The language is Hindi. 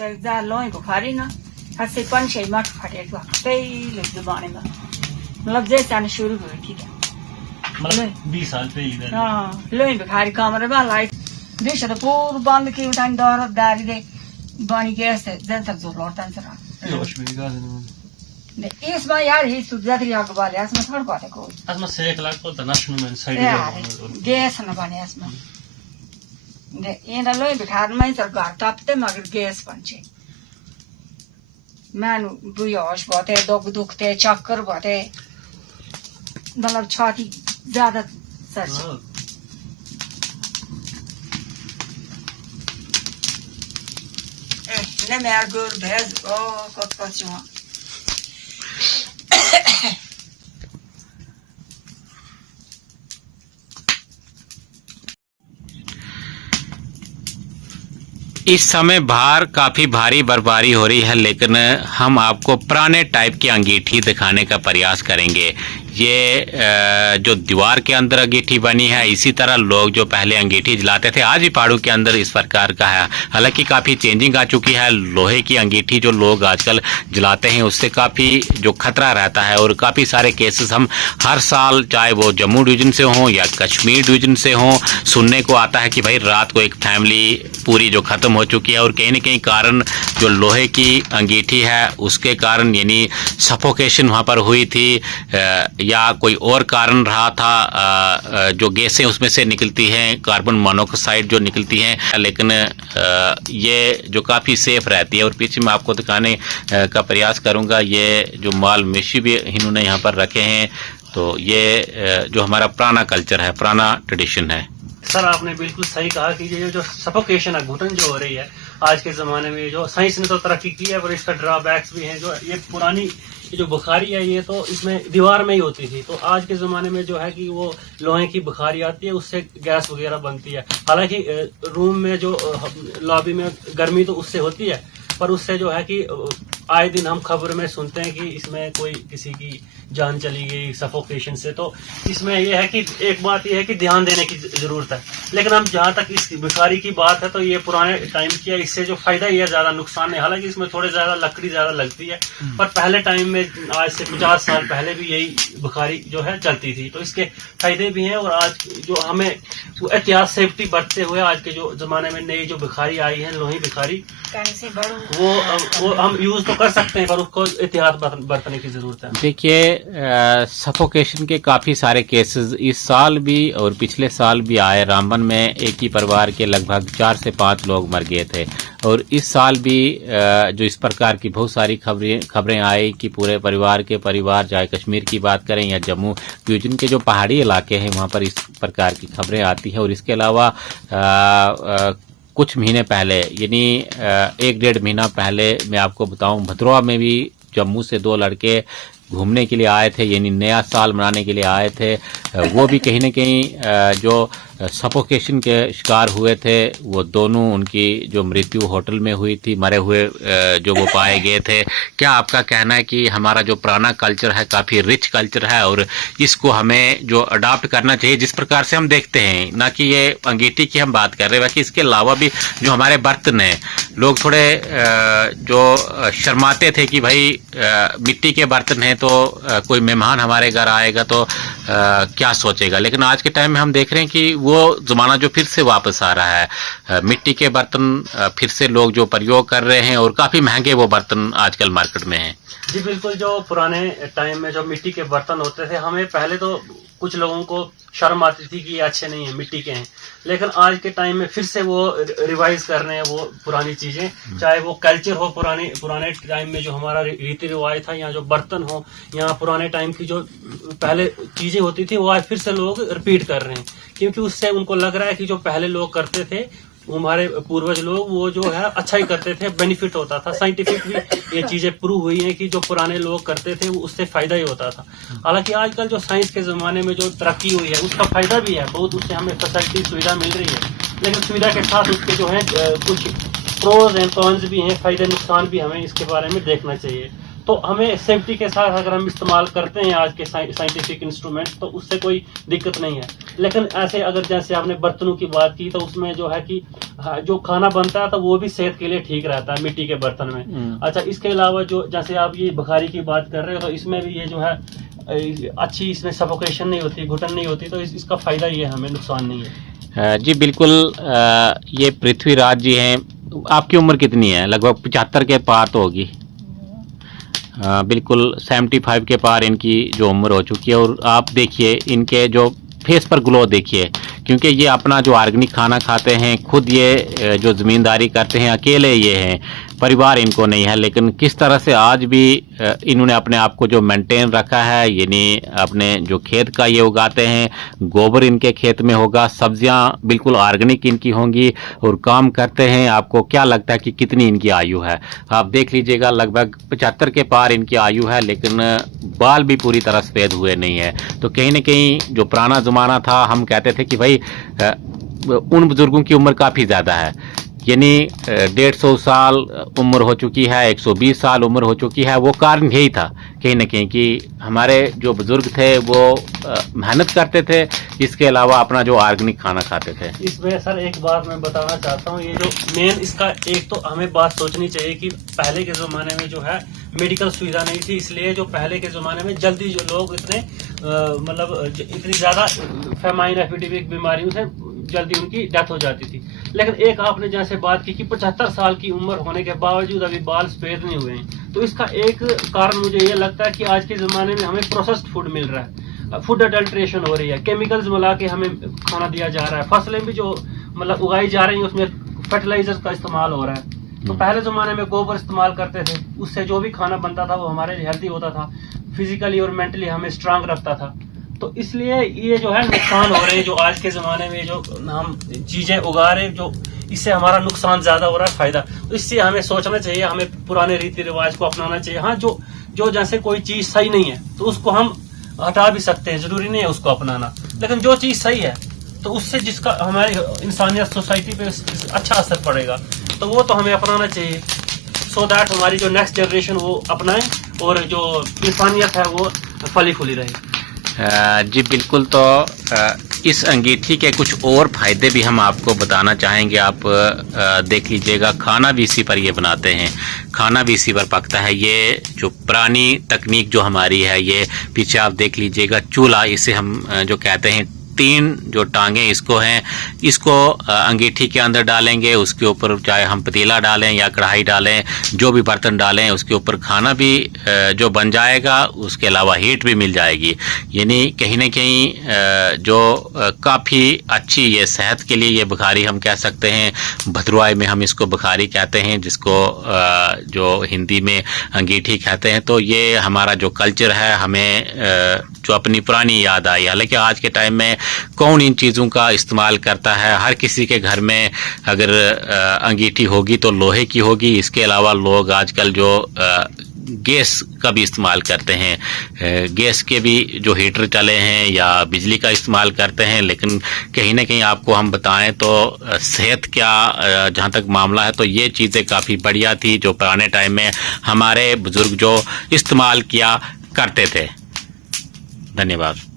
लोहे बुखारी ना हसे 5-6 मट फटे तो पहले जमाने में मतलब जैसे आने शुरू हुई थी मतलब 20 साल पहले। हाँ लोहे बुखारी कमरे में लाइट देश तो पूरा बंद की उठान दौर दारी दे बानी के ऐसे जन तक जो लौटता है जोश में का ने इसमें यार ही सुजाती आग वाले इसमें थोड़ा बात है कोई असमा से 1 लाख को तनाशनु में साइड यार गैस न बने इसमें ने ये ना लोहे बुखार में सरकार तापते मगर गैस बनचे मैंने बुयोश बहुत है दुखते चक्कर बहुत है मतलब छाती ज्यादा सच ne mer gör bez kotkasyon इस समय बाहर काफ़ी भारी बर्फबारी हो रही है, लेकिन हम आपको पुराने टाइप की अंगीठी दिखाने का प्रयास करेंगे। ये जो दीवार के अंदर अंगीठी बनी है, इसी तरह लोग जो पहले अंगीठी जलाते थे आज भी पहाड़ों के अंदर इस प्रकार का है। हालांकि काफ़ी चेंजिंग आ चुकी है। लोहे की अंगीठी जो लोग आजकल जलाते हैं उससे काफ़ी जो खतरा रहता है और काफ़ी सारे केसेस हम हर साल, चाहे वो जम्मू डिवीज़न से हों या कश्मीर डिवीज़न से हों, सुनने को आता है कि भाई रात को एक फैमिली पूरी जो ख़त्म हो चुकी है और कहीं ना कहीं कारण जो लोहे की अंगीठी है उसके कारण यानी सफोकेशन वहाँ पर हुई थी या कोई और कारण रहा था। जो गैसें उसमें से निकलती हैं, कार्बन मोनोऑक्साइड जो निकलती हैं, लेकिन ये जो काफ़ी सेफ रहती है। और पीछे मैं आपको दिखाने का प्रयास करूँगा, ये जो माल मेशी भी इन्होंने यहाँ पर रखे हैं। तो ये जो हमारा पुराना कल्चर है, पुराना ट्रेडिशन है। सर आपने बिल्कुल सही कहा कि ये जो सफोकेशन है, घुटन जो हो रही है आज के ज़माने में, जो साइंस ने तो तरक्की की है पर इसका ड्रॉबैक्स भी हैं। जो ये पुरानी जो बुखारी है ये तो इसमें दीवार में ही होती थी, तो आज के ज़माने में जो है कि वो लोहे की बुखारी आती है, उससे गैस वगैरह बनती है। हालांकि रूम में जो लॉबी में गर्मी तो उससे होती है, पर उससे जो है कि आए दिन हम खबर में सुनते हैं कि इसमें कोई किसी की जान चली गई सफोकेशन से। तो इसमें यह है कि एक बात यह है कि ध्यान देने की जरूरत है। लेकिन हम जहाँ तक इस बुखारी की बात है तो ये पुराने टाइम की है, इससे जो फायदा ही है, ज्यादा नुकसान नहीं। हालांकि इसमें थोड़े ज्यादा लकड़ी ज्यादा लगती है, पर पहले टाइम में आज से 50 साल पहले भी यही बुखारी जो है चलती थी, तो इसके फायदे भी हैं। और आज जो हमें एहतियात सेफ्टी बरतते हुए आज के जो जमाने में नई जो बुखारी आई है, लोही बुखारी, वो हम यूज तो कर सकते हैं, पर उसको एहतियात बरतने की जरूरत है। देखिए सफोकेशन के काफ़ी सारे केसेस इस साल भी और पिछले साल भी आए। रामबन में एक ही परिवार के लगभग 4 से 5 लोग मर गए थे। और इस साल भी जो इस प्रकार की बहुत सारी खबरें आई कि पूरे परिवार चाहे कश्मीर की बात करें या जम्मू डिवीजन के जो पहाड़ी इलाके हैं वहाँ पर इस प्रकार की खबरें आती हैं। और इसके अलावा कुछ महीने पहले यानी 1-1.5 महीना पहले मैं आपको बताऊं, भद्रवा में भी जम्मू से 2 लड़के घूमने के लिए आए थे, यानी नया साल मनाने के लिए आए थे। वो भी कहीं ना कहीं जो सफोकेशन के शिकार हुए थे, वो दोनों उनकी जो मृत्यु होटल में हुई थी, मरे हुए जो वो पाए गए थे। क्या आपका कहना है कि हमारा जो पुराना कल्चर है काफ़ी रिच कल्चर है और इसको हमें जो अडॉप्ट करना चाहिए जिस प्रकार से हम देखते हैं, ना कि ये अंगीठी की हम बात कर रहे हैं, बाकी इसके अलावा भी जो हमारे बर्तन हैं, लोग थोड़े जो शर्माते थे कि भाई मिट्टी के बर्तन हैं तो कोई मेहमान हमारे घर आएगा तो क्या सोचेगा। लेकिन आज के टाइम में हम देख रहे हैं कि वो ज़माना जो फिर से वापस आ रहा है। मिट्टी के बर्तन फिर से लोग जो प्रयोग कर रहे हैं और काफ़ी महंगे वो बर्तन आजकल मार्केट में हैं। जी बिल्कुल, जो पुराने टाइम में जो मिट्टी के बर्तन होते थे, हमें पहले तो कुछ लोगों को शर्म आती थी कि ये अच्छे नहीं है, मिट्टी के हैं। लेकिन आज के टाइम में फिर से वो रिवाइज कर रहे हैं वो पुरानी चीजें, चाहे वो कल्चर हो पुराने टाइम में जो हमारा रीति रिवाज था, या जो बर्तन हो, या पुराने टाइम की जो पहले चीजें होती थी, वो आज फिर से लोग रिपीट कर रहे हैं। क्योंकि उससे उनको लग रहा है कि जो पहले लोग करते थे, हमारे पूर्वज लोग, वो जो है अच्छा ही करते थे, बेनिफिट होता था। साइंटिफिक भी ये चीजें प्रूव हुई हैं कि जो पुराने लोग करते थे वो उससे फायदा ही होता था। हालांकि आजकल जो साइंस के जमाने में जो तरक्की हुई है उसका फायदा भी है बहुत, उससे हमें फैसिलिटी सुविधा मिल रही है। लेकिन सुविधा के साथ उसके जो है कुछ प्रोज एंड कॉन्स भी हैं, फायदे नुकसान भी हमें इसके बारे में देखना चाहिए। तो हमें सेफ्टी के साथ अगर हम इस्तेमाल करते हैं आज के साइंटिफिक इंस्ट्रूमेंट तो उससे कोई दिक्कत नहीं है। लेकिन ऐसे अगर जैसे आपने बर्तनों की बात की तो उसमें जो है कि जो खाना बनता है तो वो भी सेहत के लिए ठीक रहता है मिट्टी के बर्तन में। अच्छा, इसके अलावा जो जैसे आप ये बुखारी की बात कर रहे हो तो इसमें भी ये जो है अच्छी इसमें सफोकेशन नहीं होती, घुटन नहीं होती, तो इसका फायदा ये हमें नुकसान नहीं है। जी बिल्कुल। ये पृथ्वीराज जी हैं, आपकी उम्र कितनी है? लगभग 75 के पार तो होगी। बिल्कुल 75 के पार इनकी जो उम्र हो चुकी है। और आप देखिए इनके जो फेस पर ग्लो देखिए, क्योंकि ये अपना जो ऑर्गेनिक खाना खाते हैं, खुद ये जो ज़मींदारी करते हैं, अकेले ये हैं, परिवार इनको नहीं है, लेकिन किस तरह से आज भी इन्होंने अपने आप को जो मेंटेन रखा है, यानी अपने जो खेत का ये उगाते हैं, गोबर इनके खेत में होगा, सब्जियां बिल्कुल ऑर्गेनिक इनकी होंगी और काम करते हैं। आपको क्या लगता है कि कितनी इनकी आयु है? आप देख लीजिएगा, लगभग 75 के पार इनकी आयु है, लेकिन बाल भी पूरी तरह सफ़ेद हुए नहीं है। तो कहीं ना कहीं जो पुराना ज़माना था, हम कहते थे कि भाई उन बुज़ुर्गों की उम्र काफ़ी ज़्यादा है, यानी 150 साल उम्र हो चुकी है, 120 साल उम्र हो चुकी है। वो कारण यही था कहीं ना कहीं कि हमारे जो बुजुर्ग थे वो मेहनत करते थे, इसके अलावा अपना जो ऑर्गेनिक खाना खाते थे। इसमें सर एक बात मैं बताना चाहता हूँ, ये जो मेन इसका एक तो हमें बात सोचनी चाहिए कि पहले के ज़माने में जो है मेडिकल सुविधा नहीं थी, इसलिए जो पहले के ज़माने में जल्दी जो लोग इतने मतलब इतनी ज़्यादा फेमाइन एपिडेमिक बीमारियों से जल्दी उनकी डेथ हो जाती थी। लेकिन एक आपने जैसे बात की कि 75 साल की उम्र होने के बावजूद अभी बाल सफेद नहीं हुए हैं, तो इसका एक कारण मुझे ये लगता है कि आज के ज़माने में हमें प्रोसेस्ड फूड मिल रहा है, फूड अडल्ट्रेशन हो रही है, केमिकल्स मिला के हमें खाना दिया जा रहा है, फसलें भी जो मतलब उगाई जा रही हैं उसमें फर्टिलाइजर्स का इस्तेमाल हो रहा है। तो पहले ज़माने में गोबर इस्तेमाल करते थे, उससे जो भी खाना बनता था वो हमारे लिए हेल्दी होता था, फिजिकली और मेंटली हमें स्ट्रांग रखता था। तो इसलिए ये जो है नुकसान हो रहे हैं जो आज के ज़माने में जो हम चीज़ें उगा रहे हैं, जो इससे हमारा नुकसान ज़्यादा हो रहा है फायदा। तो इससे हमें सोचना चाहिए, हमें पुराने रीति रिवाज को अपनाना चाहिए। हाँ, जो जैसे कोई चीज़ सही नहीं है तो उसको हम हटा भी सकते हैं, ज़रूरी नहीं है उसको अपनाना, लेकिन जो चीज़ सही है तो उससे जिसका हमारी इंसानियत सोसाइटी पे अच्छा असर पड़ेगा तो वो तो हमें अपनाना चाहिए, सो दैट हमारी जो नेक्स्ट जनरेशन वो अपनाए और जो इंसानियत है वो फली फूली रहे। जी बिल्कुल। तो इस अंगीठी के कुछ और फायदे भी हम आपको बताना चाहेंगे। आप देख लीजिएगा, खाना भी इसी पर ये बनाते हैं, खाना भी इसी पर पकता है। ये जो पुरानी तकनीक जो हमारी है, ये पीछे आप देख लीजिएगा, चूल्हा, इसे हम जो कहते हैं 3 जो टांगे इसको हैं, इसको अंगीठी के अंदर डालेंगे, उसके ऊपर चाहे हम पतीला डालें या कढ़ाई डालें, जो भी बर्तन डालें, उसके ऊपर खाना भी जो बन जाएगा, उसके अलावा हीट भी मिल जाएगी। यानी कहीं ना कहीं जो काफ़ी अच्छी ये सेहत के लिए ये बुखारी हम कह सकते हैं। भद्रवाही में हम इसको बुखारी कहते हैं, जिसको जो हिंदी में अंगीठी कहते हैं। तो ये हमारा जो कल्चर है, हमें जो अपनी पुरानी याद आई। हालांकि आज के टाइम में कौन इन चीज़ों का इस्तेमाल करता है? हर किसी के घर में अगर अंगीठी होगी तो लोहे की होगी। इसके अलावा लोग आजकल जो गैस का भी इस्तेमाल करते हैं, गैस के भी जो हीटर चले हैं या बिजली का इस्तेमाल करते हैं। लेकिन कहीं ना कहीं आपको हम बताएं तो सेहत क्या जहाँ तक मामला है, तो ये चीज़ें काफ़ी बढ़िया थी जो पुराने टाइम में हमारे बुज़ुर्ग जो इस्तेमाल किया करते थे। धन्यवाद।